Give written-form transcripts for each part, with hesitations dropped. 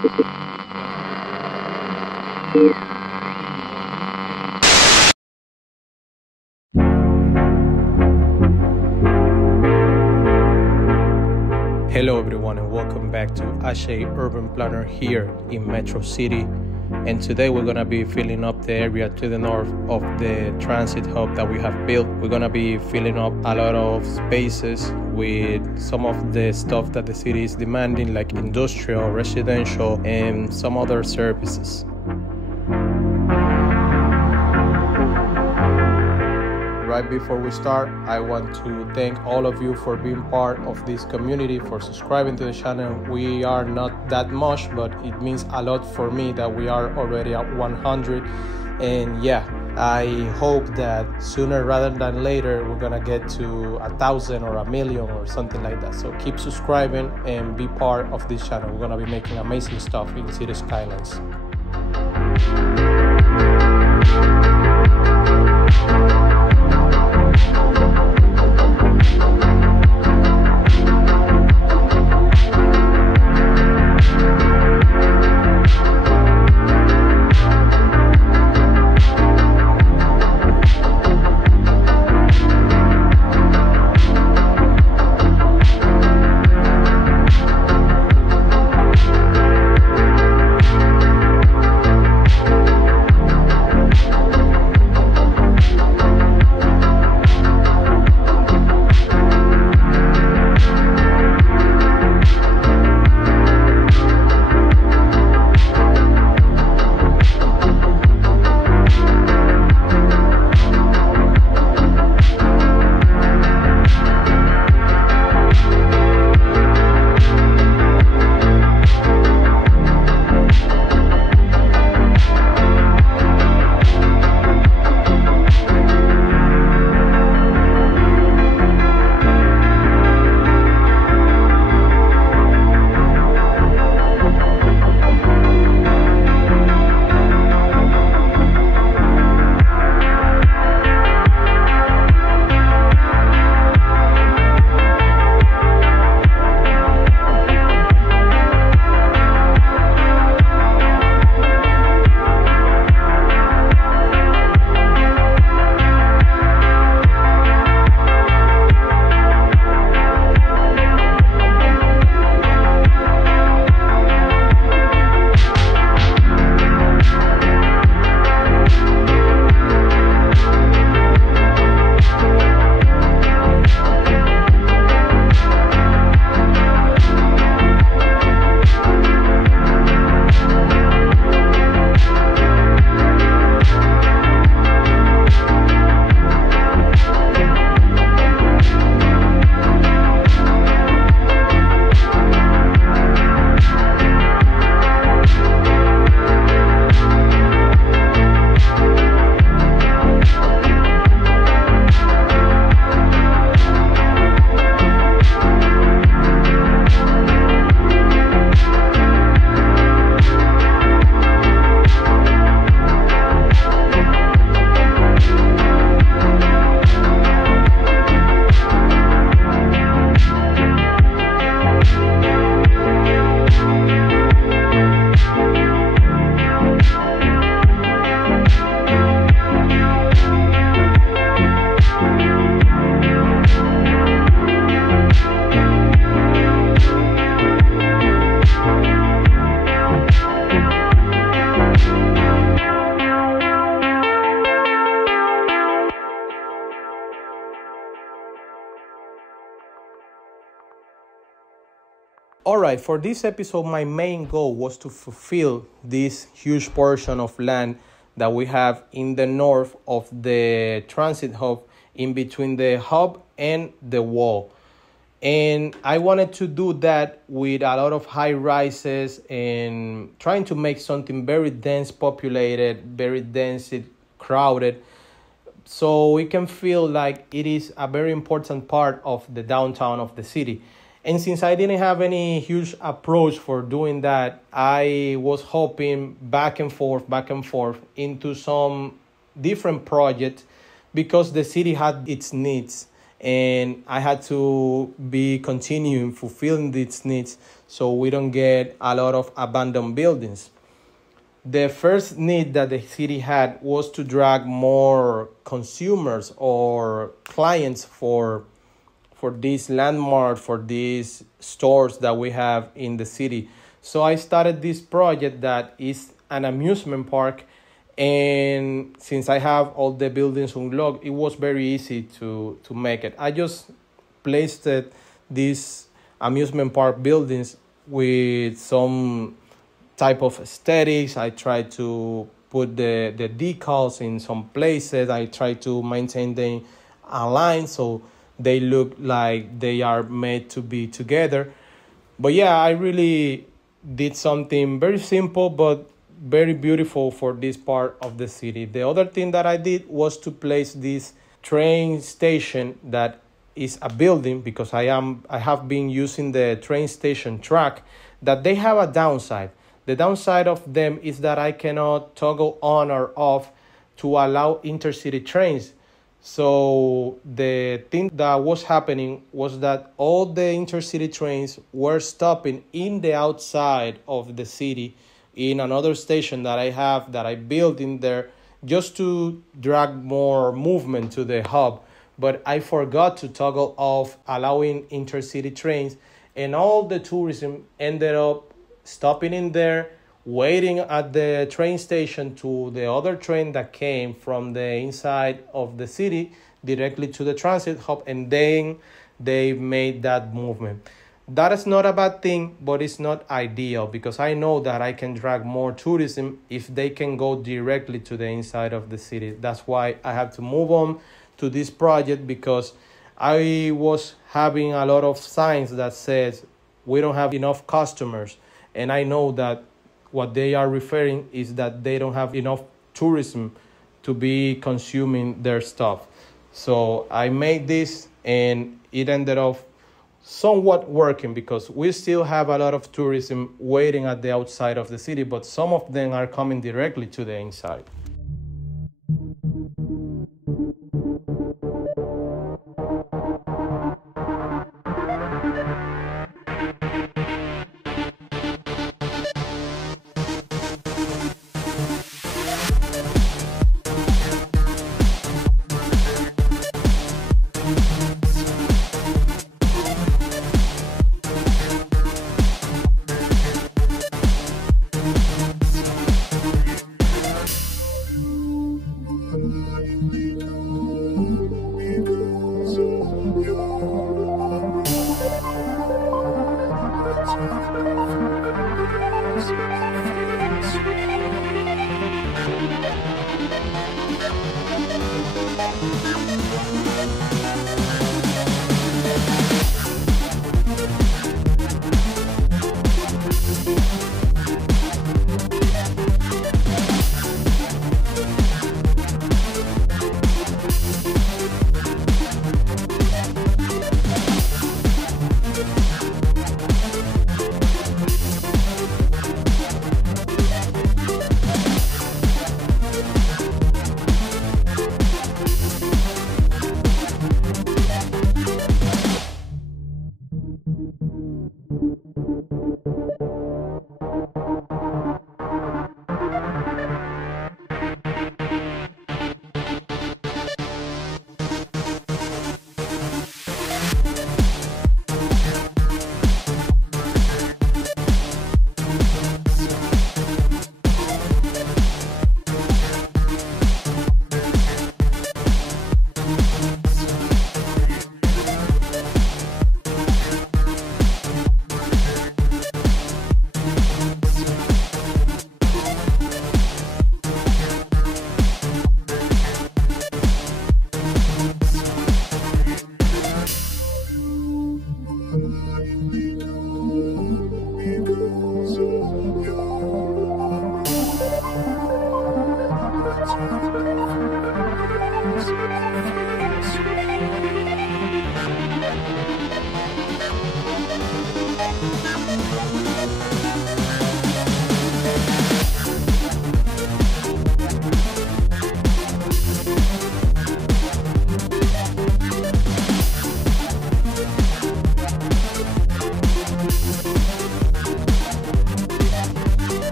Hello everyone and welcome back to Acei Urban Planner here in Metro City, and today we're going to be filling up the area to the north of the transit hub that we have built. We're going to be filling up a lot of spaces with some of the stuff that the city is demanding, like industrial, residential, and some other services. Right before we start, I want to thank all of you for being part of this community, for subscribing to the channel. We are not that much, but it means a lot for me that we are already at 100. And yeah, I hope that sooner rather than later, we're gonna get to 1,000 or 1,000,000 or something like that. So keep subscribing and be part of this channel. We're gonna be making amazing stuff in city skylines. Alright, for this episode, my main goal was to fulfill this huge portion of land that we have in the north of the transit hub, in between the hub and the wall. And I wanted to do that with a lot of high rises and trying to make something very dense populated, very dense, crowded, so we can feel like it is a very important part of the downtown of the city. And since I didn't have any huge approach for doing that, I was hopping back and forth into some different projects because the city had its needs. and I had to be continuing fulfilling these needs so we don't get a lot of abandoned buildings. The first need that the city had was to drag more consumers or clients for this landmark, for these stores that we have in the city. So I started this project that is an amusement park. And since I have all the buildings unlocked, it was very easy to make it. I just placed these amusement park buildings with some type of aesthetics. I tried to put the decals in some places. I tried to maintain them aligned so they look like they are made to be together. But yeah, I really did something very simple but very beautiful for this part of the city. The other thing that I did was to place this train station that is a building, because I have been using the train station track, that they have a downside. The downside of them is that I cannot toggle on or off to allow intercity trains. So the thing that was happening was that all the intercity trains were stopping in the outside of the city in another station that I built in there just to drag more movement to the hub. But I forgot to toggle off allowing intercity trains, and all the tourism ended up stopping in there, waiting at the train station to the other train that came from the inside of the city directly to the transit hub, and then they made that movement. That is not a bad thing, but it's not ideal, because I know that I can drag more tourism if they can go directly to the inside of the city. That's why I have to move on to this project, because I was having a lot of signs that says we don't have enough customers, and I know that what they are referring is that they don't have enough tourism to be consuming their stuff. So I made this, and it ended up somewhat working, because we still have a lot of tourism waiting at the outside of the city, but some of them are coming directly to the inside.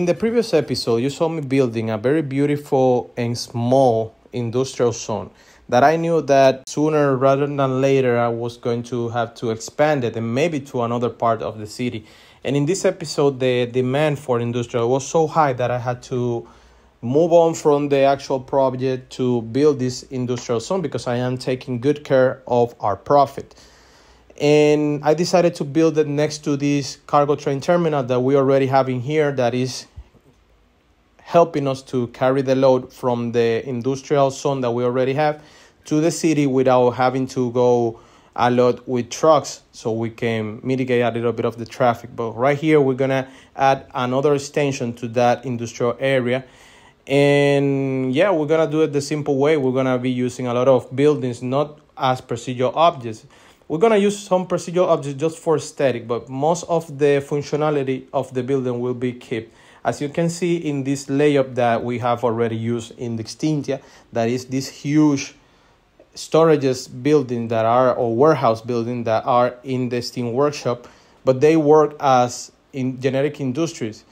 In the previous episode, you saw me building a very beautiful and small industrial zone that I knew that sooner rather than later I was going to have to expand it and maybe to another part of the city. And in this episode, the demand for industrial was so high that I had to move on from the actual project to build this industrial zone because I am taking good care of our profit. And I decided to build it next to this cargo train terminal that we already have in here that is helping us to carry the load from the industrial zone that we already have to the city without having to go a lot with trucks, so we can mitigate a little bit of the traffic. But right here, we're going to add another extension to that industrial area. And yeah, we're going to do it the simple way. We're going to be using a lot of buildings, not as procedural objects. We're going to use some procedural objects just for aesthetic, but most of the functionality of the building will be kept. As you can see in this layout that we have already used in the Extintia, that is this huge storages building that are, or warehouse building that are in the Steam workshop, but they work as in generic industries.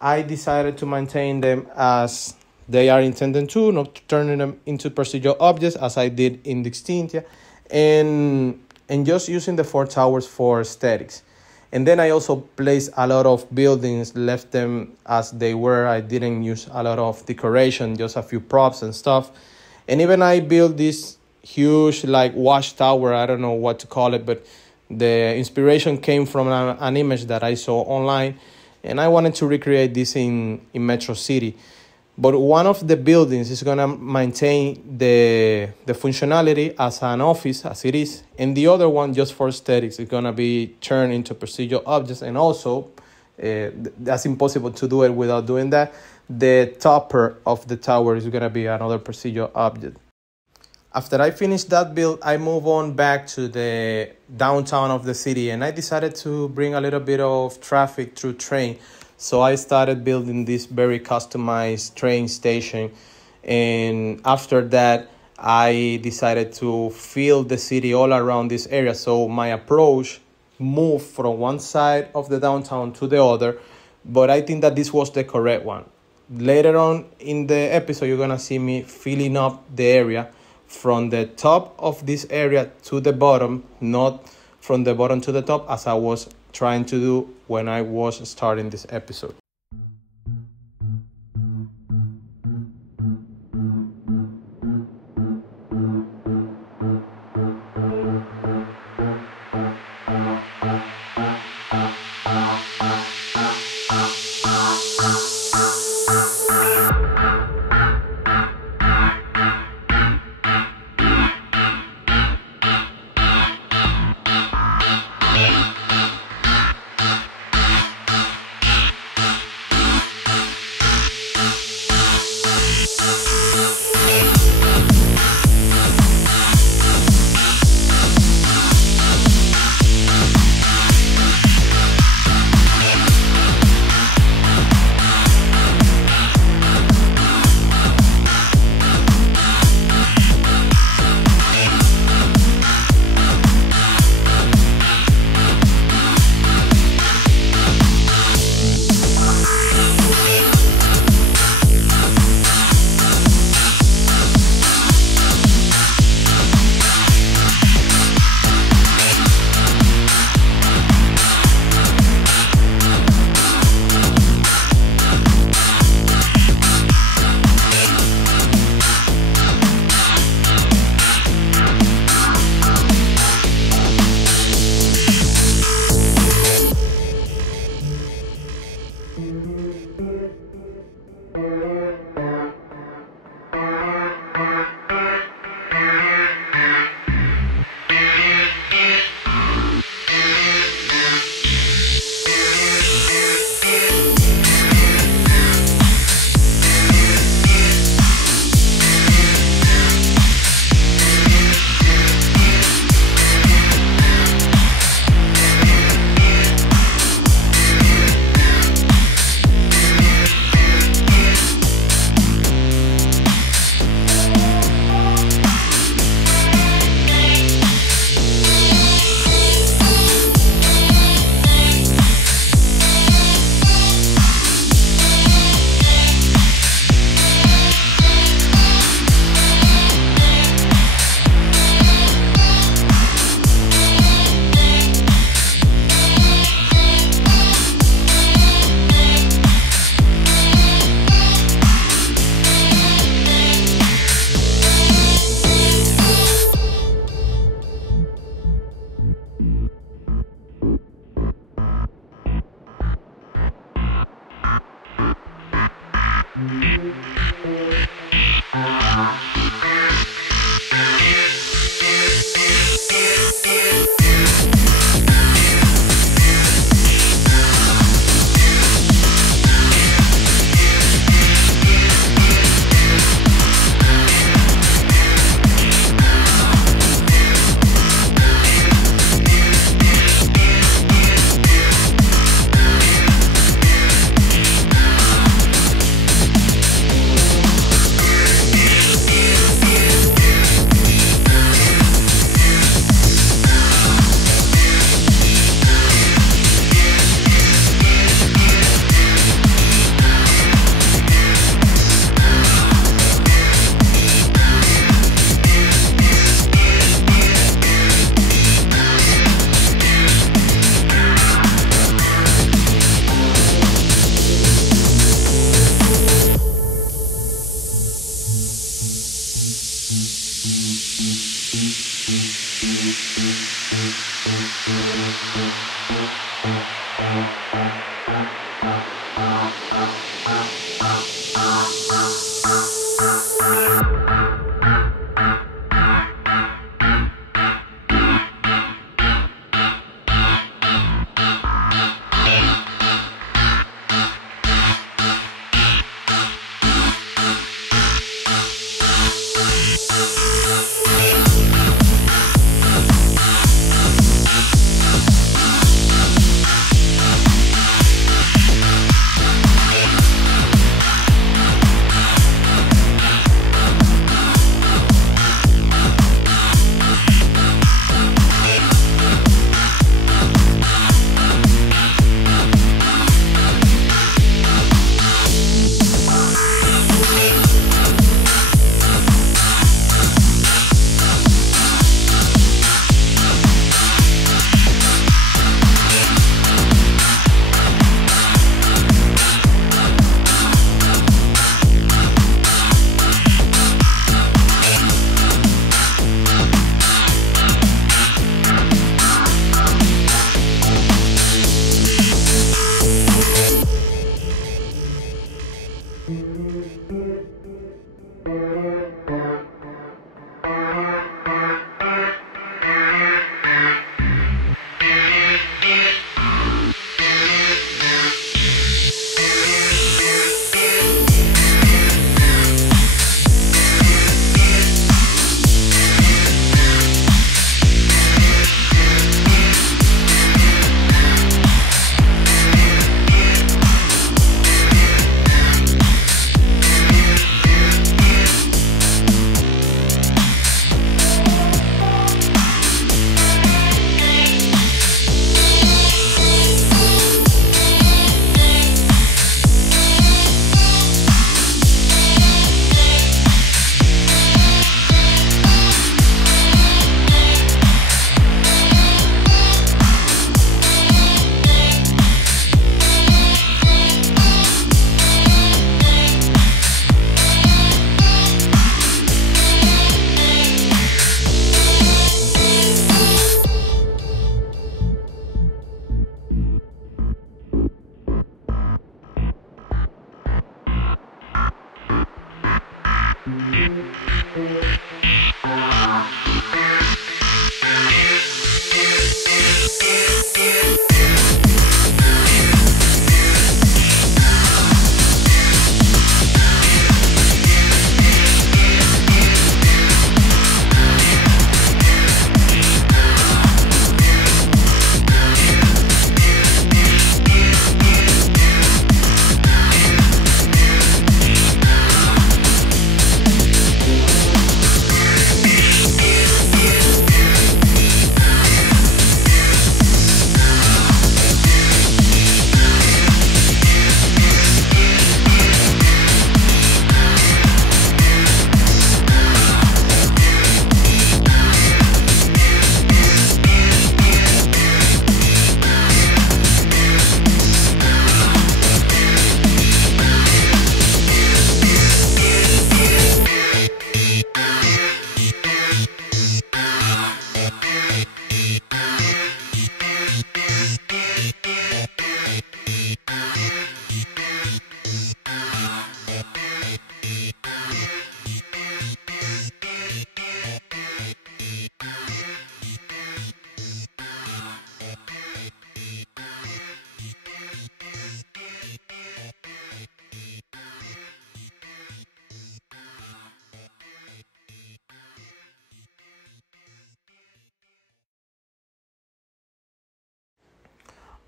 I decided to maintain them as they are intended to, not turning them into procedural objects as I did in the Extintia, and just using the 4 towers for aesthetics. And then I also placed a lot of buildings, left them as they were. I didn't use a lot of decoration, just a few props and stuff. And even I built this huge like watchtower, I don't know what to call it, but the inspiration came from an image that I saw online. And I wanted to recreate this in Metro City. But one of the buildings is going to maintain the functionality as an office, as it is. And the other one, just for aesthetics, is going to be turned into procedural objects. And also, that's impossible to do it without doing that. The topper of the tower is going to be another procedural object. After I finished that build, I move on back to the downtown of the city. And I decided to bring a little bit of traffic through train. So I started building this very customized train station. And after that, I decided to fill the city all around this area. So my approach moved from one side of the downtown to the other. But I think that this was the correct one. Later on in the episode, you're going to see me filling up the area from the top of this area to the bottom, not from the bottom to the top as I was trying to do when I was starting this episode.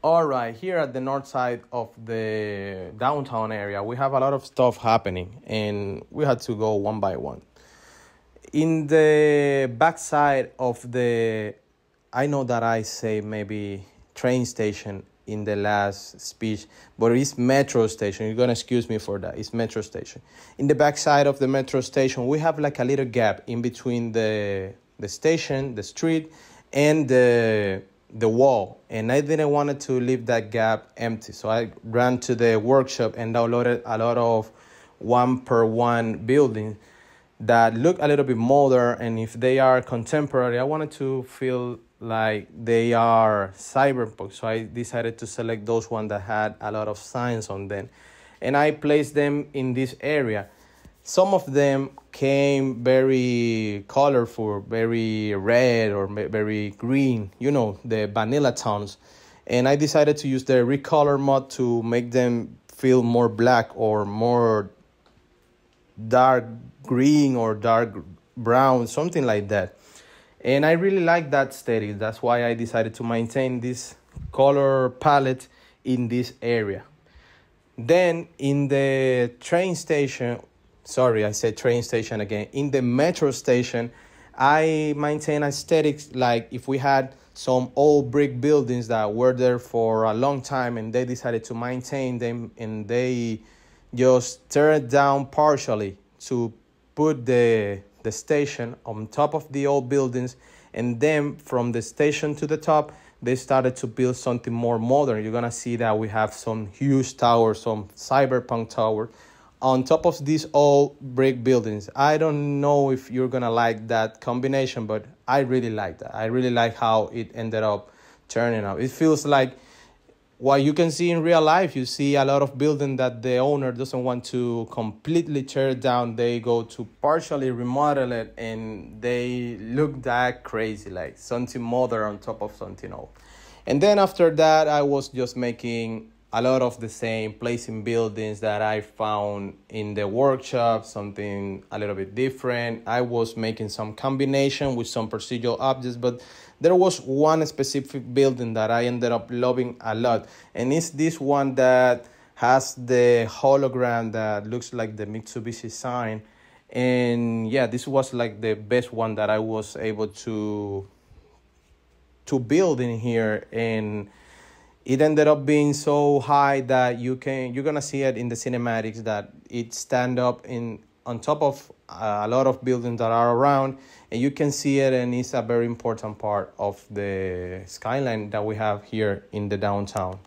All right, here at the north side of the downtown area, we have a lot of stuff happening, and we had to go one by one. In the backside of the, I know that I say maybe train station in the last speech, but it's metro station. You're going to excuse me for that. It's metro station. In the backside of the metro station, we have like a little gap in between the station, the street, and the wall, and I didn't want to leave that gap empty, so I ran to the workshop and downloaded a lot of 1x1 buildings that look a little bit modern, and if they are contemporary, I wanted to feel like they are cyberpunk. So I decided to select those ones that had a lot of signs on them, and I placed them in this area. Some of them came very colorful, very red or very green, the vanilla tones. And I decided to use the recolor mode to make them feel more black or more dark green or dark brown, something like that. And I really like that aesthetic. That's why I decided to maintain this color palette in this area. Then in the train station, sorry, I said train station again. In the metro station, I maintain aesthetics like if we had some old brick buildings that were there for a long time and they decided to maintain them and they just tear it down partially to put the station on top of the old buildings, and then from the station to the top they started to build something more modern. You're gonna see that we have some huge towers, some cyberpunk towers on top of these old brick buildings. I don't know if you're gonna like that combination, but I really like that. I really like how it ended up turning out. It feels like what you can see in real life. You see a lot of building that the owner doesn't want to completely tear down. They go to partially remodel it and they look that crazy, like something modern on top of something old. And then after that, I was just making a lot of the same, placing buildings that I found in the workshop, something a little bit different. I was making some combination with some procedural objects, but there was one specific building that I ended up loving a lot. And it's this one that has the hologram that looks like the Mitsubishi sign. And yeah, this was like the best one that I was able to build in here. And it ended up being so high that you're gonna see it in the cinematics that it stand up on top of a lot of buildings that are around, and you can see it, and it's a very important part of the skyline that we have here in the downtown.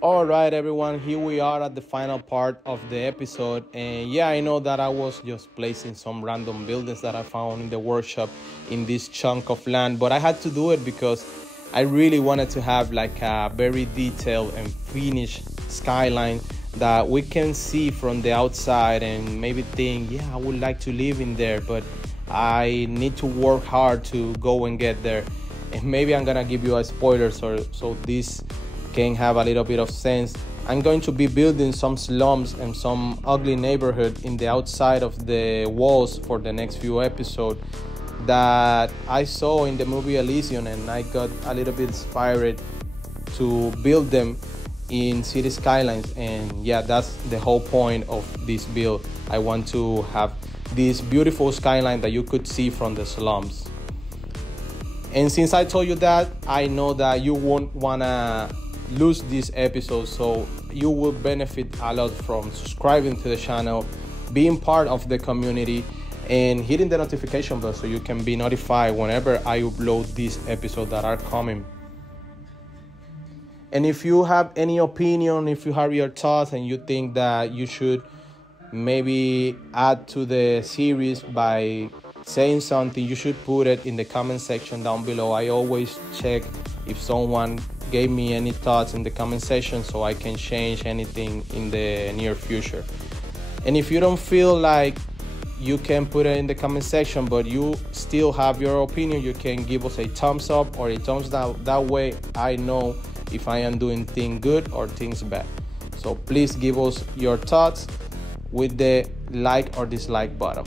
All right, everyone, here we are at the final part of the episode. And yeah, I know that I was just placing some random buildings that I found in the workshop in this chunk of land, but I had to do it because I really wanted to have like a very detailed and finished skyline that we can see from the outside and maybe think, yeah, I would like to live in there, but I need to work hard to go and get there. And maybe I'm gonna give you a spoiler so this can have a little bit of sense. I'm going to be building some slums and some ugly neighborhood in the outside of the walls for the next few episodes that I saw in the movie Elysium, and I got a little bit inspired to build them in city skylines. And yeah, that's the whole point of this build. I want to have this beautiful skyline that you could see from the slums. And since I told you that, I know that you won't wanna lose this episode, so you will benefit a lot from subscribing to the channel, being part of the community, and hitting the notification bell so you can be notified whenever I upload these episodes that are coming. And if you have any opinion, if you have your thoughts and you think that you should maybe add to the series by saying something, you should put it in the comment section down below. I always check if someone gave me any thoughts in the comment section so I can change anything in the near future. And if you don't feel like you can put it in the comment section but you still have your opinion, you can give us a thumbs up or a thumbs down. That way I know if I am doing things good or things bad. So please give us your thoughts with the like or dislike button.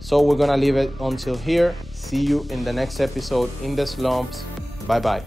So we're gonna leave it until here. See you in the next episode in the slums. Bye bye.